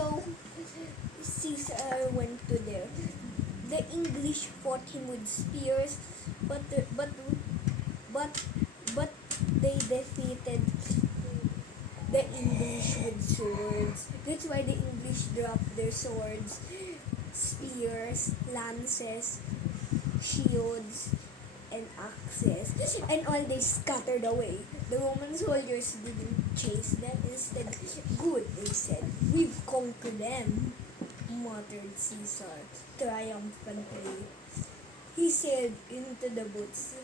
So Caesar went to there. The English fought him with spears, but but but they defeated the English with swords. That's why the English dropped their swords, spears, lances, shields, and axes, and all they scattered away. The Roman soldiers didn't chase them. Instead, good, they said. We've conquered them, muttered Caesar triumphantly. He sailed into the boats,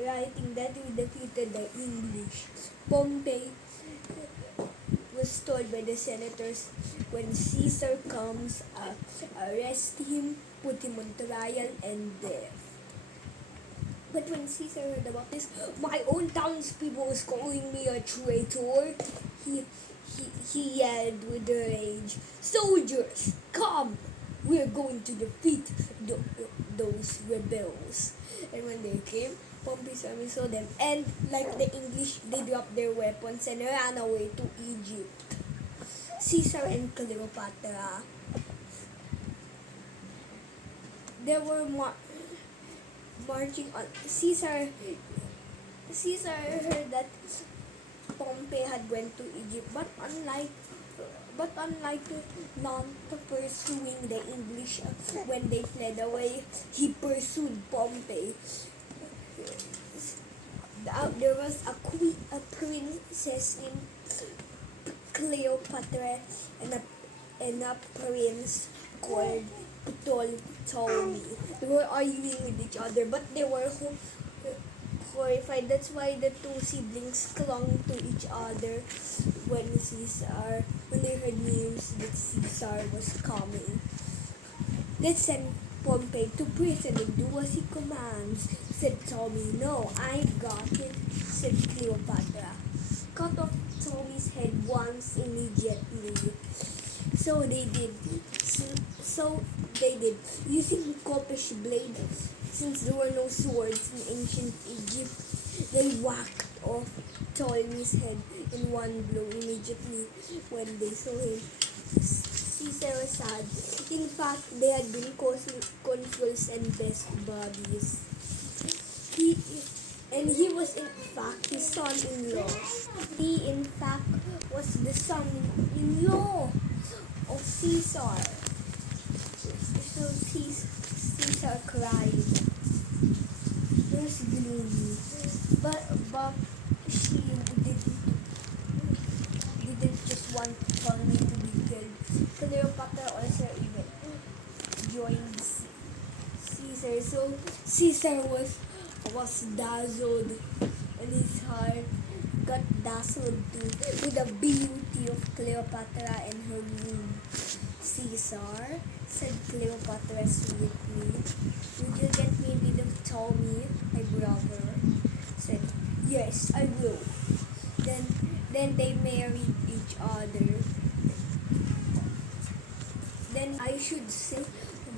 writing that we defeated the English. Pompey was told by the senators, when Caesar comes, arrest him, put him on trial, and death. But when Caesar heard about this, my own townspeople was calling me a traitor. He yelled with rage, soldiers, come! We're going to defeat those rebels. And when they came, Pompey's army saw them, and like the English, they dropped their weapons and ran away to Egypt. Caesar and Cleopatra. They were marching on. Caesar heard that Pompey had went to Egypt, but unlike not pursuing the English when they fled away, he pursued Pompey. There was a princess named Cleopatra and a prince called Ptolemy. They were arguing with each other, but they were horrified. That's why the two siblings clung to each other when they heard news that Caesar was coming. They sent Pompey to prison and do as he commands, said Ptolemy. No, I've got it, said Cleopatra. Cut off Ptolemy's head once immediately. So they did, using kopesh blades. Since there were no swords in ancient Egypt, they whacked off Ptolemy's head in one blow immediately when they saw him. Caesar was sad. In fact, they had been consuls and best buddies. He was in fact his son-in-law. He in fact was the son-in-law of Caesar. So Caesar cried. It was gloomy. But she didn't just want Ptolemy to be killed. Cleopatra also even joined Caesar. So Caesar was dazzled, and his heart got dazzled too with the beauty of Cleopatra and her room. Caesar, said Cleopatra sweetly, would you get me rid of Ptolemy, my brother? Said, yes, I will. Then they married each other. Then I should say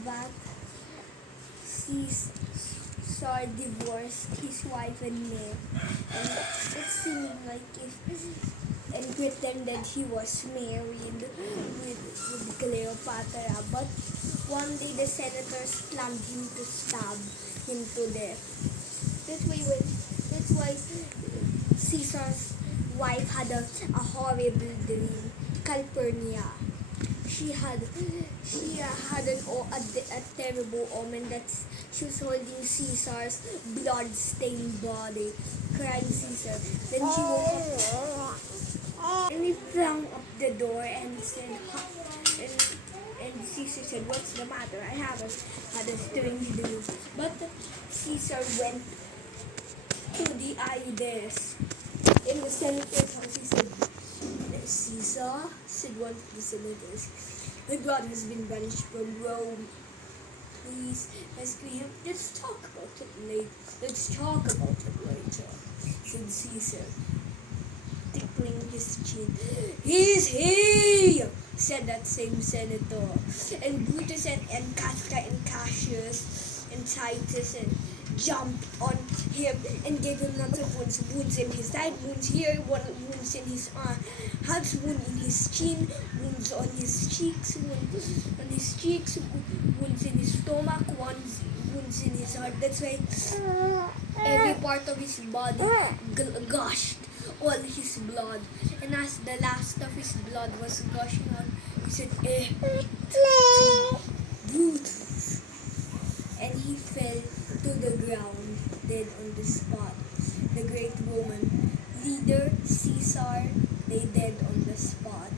that Caesar divorced his wife and it seemed like and pretended he was married with Cleopatra. But one day the senators planned him to stab him to death. That's why Caesar's wife had a horrible dream. Calpurnia. She had a terrible omen that she was holding Caesar's blood-stained body, crying Caesar. Then she woke up and he flung up the door and said, and Caesar said, what's the matter? I haven't had a strange dream. But Caesar went to the Ides in the senator's house. He said, Caesar, said one of the senators, my brother has been banished from Rome. Please rescue him. Let's talk about it later, said Caesar, tickling his chin. He's here, said that same senator. And Brutus and Casca and Cassius and Titus and jumped on him and gave him lots of wounds. Wounds in his side, wounds here, wounds in his hands, wound in his chin, wounds on his cheeks, wounds in his stomach, wounds in his heart. That's why every part of his body gushed all his blood. And as the last of his blood was gushing out, he said, brute. And he fell to the ground, dead on the spot. The great Roman leader, Caesar, lay dead on the spot.